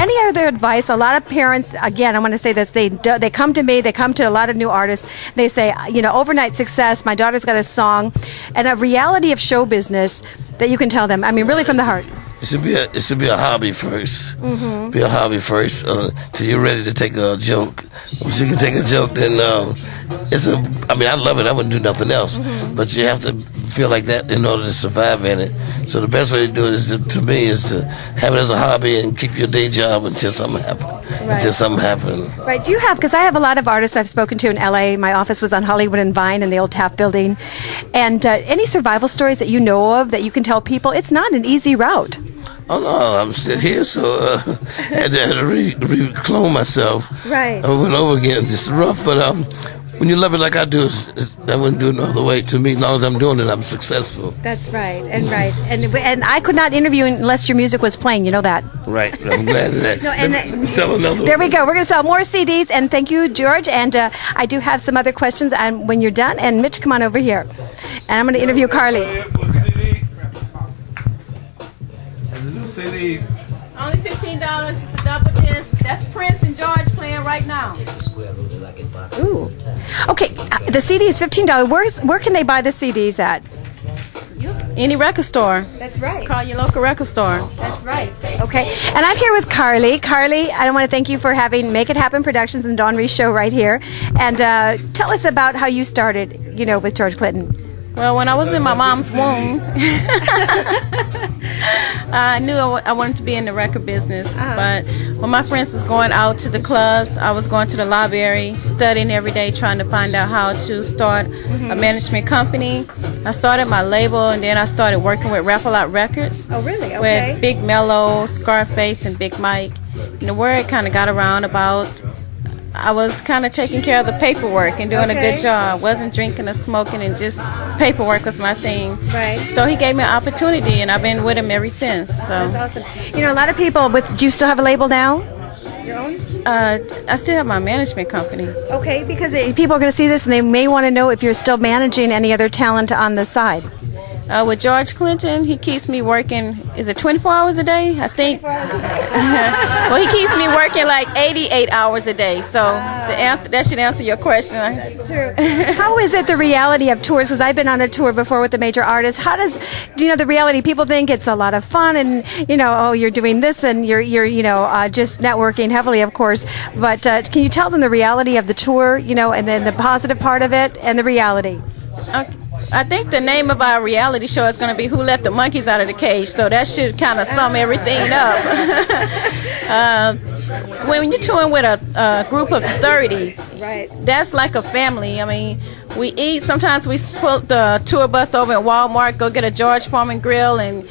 any other advice? A lot of parents, again, I want to say this, they come to me, they come to a lot of new artists, they say, you know, overnight success, my daughter's got a song, and a reality of show business that you can tell them, I mean, really from the heart. It should be a hobby first. Be a hobby first till you're ready to take a joke. Once you can take a joke, then I mean, I love it. I wouldn't do nothing else. But you have to feel like that in order to survive in it. So the best way to do it is, to me, is to have it as a hobby and keep your day job until something happens. Right. Until something happens. Right. Do you have, because I have a lot of artists I've spoken to in L.A. My office was on Hollywood and Vine in the old Taft building. And any survival stories that you know of that you can tell people? It's not an easy route. Oh, no, I'm still here, so I had to reclone myself over and over again. It's rough, but when you love it like I do, I wouldn't do it no other way. To me, as long as I'm doing it, I'm successful. That's right, and I could not interview unless your music was playing, you know that. Right, I'm glad of that. Sell another there we go. We're going to sell more CDs, and thank you, George, and I do have some other questions when you're done, and Mitch, come on over here. And I'm going to interview Carly. CD. Only $15. It's a double disc. That's Prince and George playing right now. Ooh. Okay, the CD is $15. Where can they buy the CDs at? Any record store. That's right. Just call your local record store. That's right. Okay, and I'm here with Carly. Carly, I want to thank you for having Make It Happen Productions and Dawn Reese Show right here. And tell us about how you started, you know, with George Clinton. Well, when I was in my mom's womb, I knew I wanted to be in the record business. But when my friends was going out to the clubs, I was going to the library, studying every day, trying to find out how to start a management company. I started my label, and then I started working with Rap-A-Lot Records. Oh, really? Okay. With Big Mello, Scarface, and Big Mike. And the word kind of got around about I was kind of taking care of the paperwork and doing a good job. Wasn't drinking or smoking, and just paperwork was my thing. Right. So he gave me an opportunity, and I've been with him ever since. So. That's awesome. You know, a lot of people, do you still have a label now? Your own? I still have my management company. Okay, because people are going to see this, and they may want to know if you're still managing any other talent on the side. With George Clinton, he keeps me working, is it 24 hours a day? I think. Well, he keeps me working like 88 hours a day. So that should answer your question. That's true. How is it the reality of tours? Because I've been on a tour before with the major artists. How does, you know, the reality, people think it's a lot of fun and, you know, oh, you're doing this and you're you know, just networking heavily, of course. But can you tell them the reality of the tour, you know, and then the positive part of it and the reality? Okay. I think the name of our reality show is going to be Who Let the Monkeys Out of the Cage, so that should kind of sum everything up. When you're touring with a group of 30, that's like a family. I mean, we eat, sometimes we put the tour bus over at Walmart, go get a George Foreman grill, and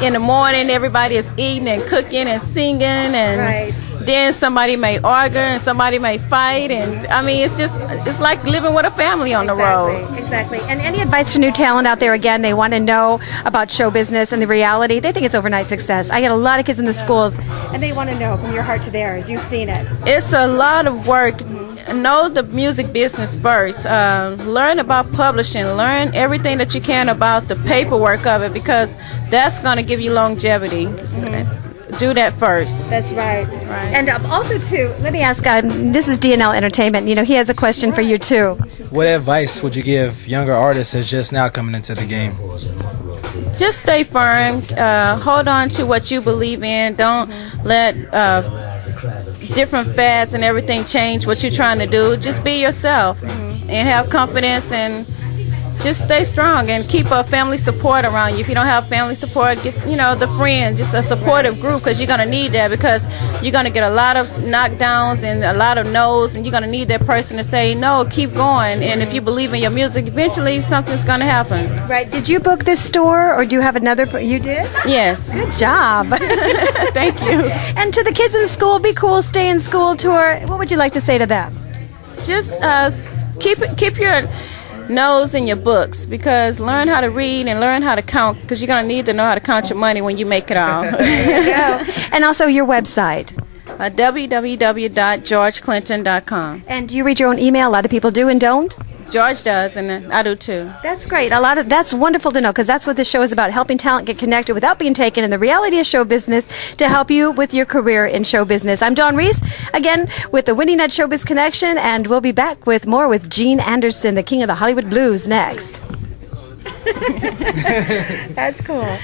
in the morning everybody is eating and cooking and singing, and then somebody may argue and somebody may fight, and I mean, it's like living with a family on the road. Exactly. And any advice to new talent out there? Again, they want to know about show business and the reality. They think it's overnight success. I get a lot of kids in the schools, and they want to know from your heart to theirs. You've seen it. It's a lot of work. Know the music business first. Learn about publishing. Learn everything that you can about the paperwork of it, because that's going to give you longevity. Do that first. That's right. And also, too, let me ask, this is DNL Entertainment. You know, he has a question for you, too. What advice would you give younger artists that's just now coming into the game? Just stay firm. Hold on to what you believe in. Don't let different fads and everything change what you're trying to do. Just be yourself and have confidence, and just stay strong and keep a family support around you. If you don't have family support, get, you know, the friend, just a supportive group, because you're going to need that, because you're going to get a lot of knockdowns and a lot of no's, and you're going to need that person to say, no, keep going. And if you believe in your music, eventually something's going to happen. Right. Did you book this tour, or do you have another? You did? Yes. Good job. Thank you. And to the kids in school, be cool, stay in school tour. What would you like to say to them? Just keep your nose in your books, because learn how to read and learn how to count, because you're going to need to know how to count your money when you make it all. There you go. And also your website. www.georgeclinton.com. And do you read your own email? A lot of people do and don't. George does, and I do too. That's great. That's wonderful to know, because that's what this show is about, helping talent get connected without being taken in the reality of show business to help you with your career in show business. I'm Dawn Reese, again, with the Windy Nut Showbiz Connection, and we'll be back with more with Gene Anderson, the king of the Hollywood Blues, next. That's cool.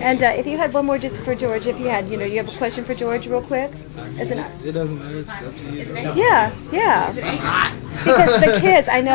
And if you had one more just for George, if you had, you have a question for George real quick? It doesn't matter. It's up to you. Yeah. Because the kids, I know.